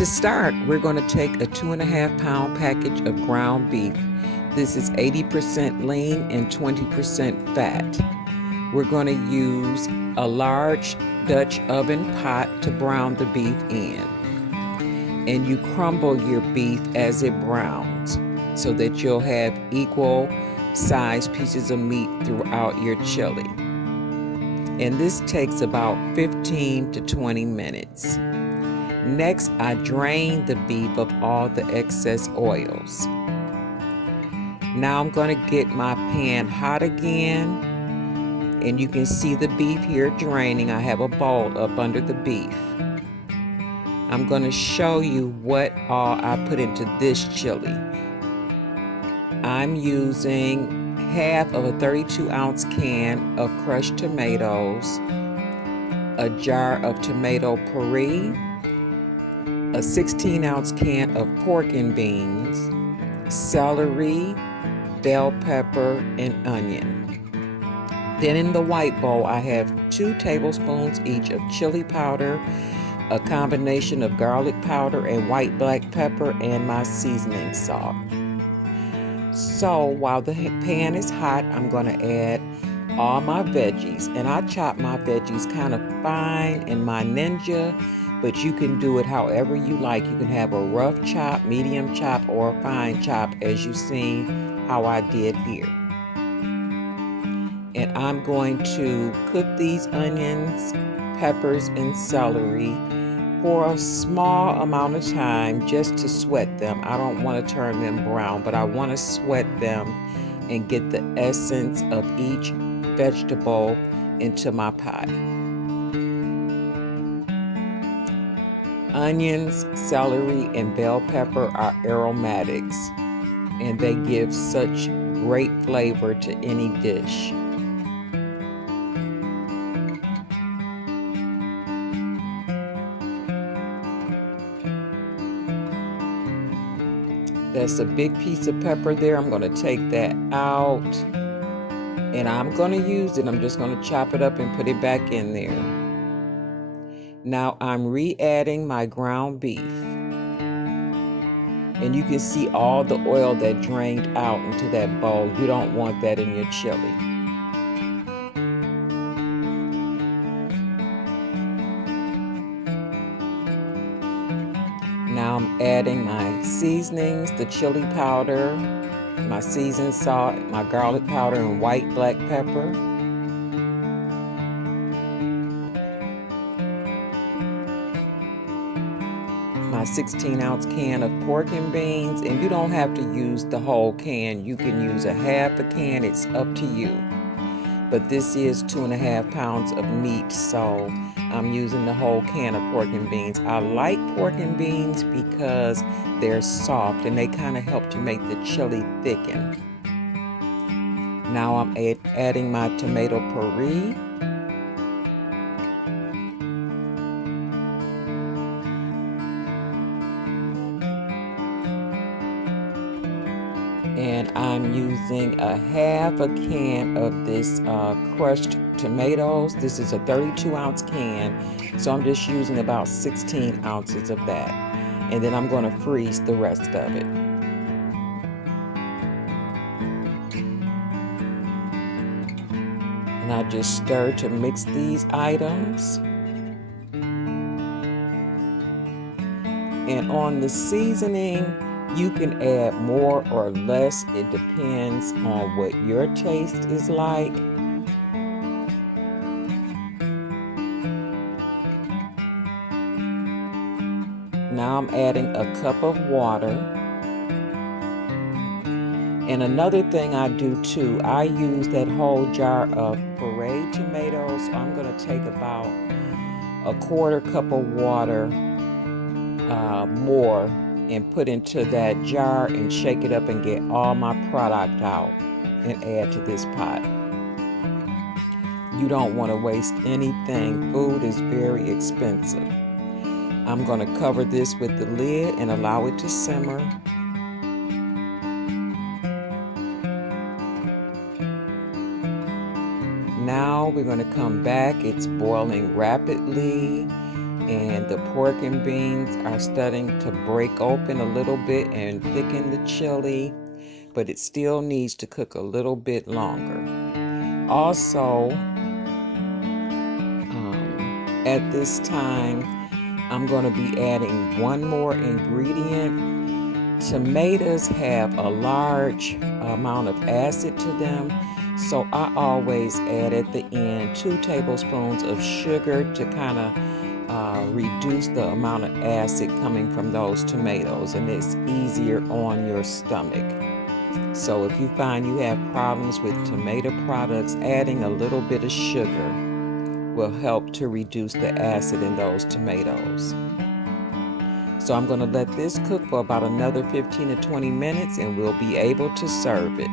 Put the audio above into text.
To start, we're going to take a 2.5-pound package of ground beef. This is 80% lean and 20% fat. We're going to use a large Dutch oven pot to brown the beef in. And you crumble your beef as it browns so that you'll have equal sized pieces of meat throughout your chili. And this takes about 15 to 20 minutes. Next, I drain the beef of all the excess oils. Now I'm going to get my pan hot again, and you can see the beef here draining. I have a bowl up under the beef. I'm going to show you what all I put into this chili. I'm using half of a 32-ounce can of crushed tomatoes, a jar of tomato puree, a 16-ounce can of pork and beans, celery, bell pepper, and onion. Then in the white bowl, I have 2 tablespoons each of chili powder, a combination of garlic powder and white black pepper, and my seasoning salt. So while the pan is hot, I'm going to add all my veggies, and I chop my veggies kind of fine in my Ninja, but you can do it however you like. You can have a rough chop, medium chop, or a fine chop, as you see how I did here. And I'm going to cook these onions, peppers, and celery for a small amount of time just to sweat them. I don't want to turn them brown, but I want to sweat them and get the essence of each vegetable into my pot. Onions, celery, and bell pepper are aromatics, and they give such great flavor to any dish. That's a big piece of pepper there. I'm going to take that out, and I'm going to use it. I'm just going to chop it up and put it back in there. Now I'm re-adding my ground beef, and you can see all the oil that drained out into that bowl. You don't want that in your chili. Now I'm adding my seasonings, the chili powder, my seasoned salt, my garlic powder, and white black pepper. My 16-ounce can of pork and beans, and you don't have to use the whole can. You can use a half a can, it's up to you. But this is 2.5 pounds of meat, so I'm using the whole can of pork and beans. I like pork and beans because they're soft and they kind of help to make the chili thicken. Now I'm adding my tomato puree. And I'm using a half a can of this crushed tomatoes. This is a 32-ounce can, so I'm just using about 16 ounces of that. And then I'm going to freeze the rest of it. And I just stir to mix these items. And on the seasoning, you can add more or less. It depends on what your taste is like. Now I'm adding a cup of water. And another thing I do too, I use that whole jar of pureed tomatoes. So I'm going to take about a 1/4 cup of water more and put into that jar and shake it up and get all my product out and add to this pot. You don't want to waste anything. Food is very expensive. I'm going to cover this with the lid and allow it to simmer. Now we're going to come back. It's boiling rapidly, and the pork and beans are starting to break open a little bit and thicken the chili, but it still needs to cook a little bit longer. Also, at this time, I'm going to be adding one more ingredient. Tomatoes have a large amount of acid to them, so I always add at the end 2 tablespoons of sugar to kind of reduce the amount of acid coming from those tomatoes, and it's easier on your stomach. So if you find you have problems with tomato products, adding a little bit of sugar will help to reduce the acid in those tomatoes. So I'm going to let this cook for about another 15 to 20 minutes and we'll be able to serve it.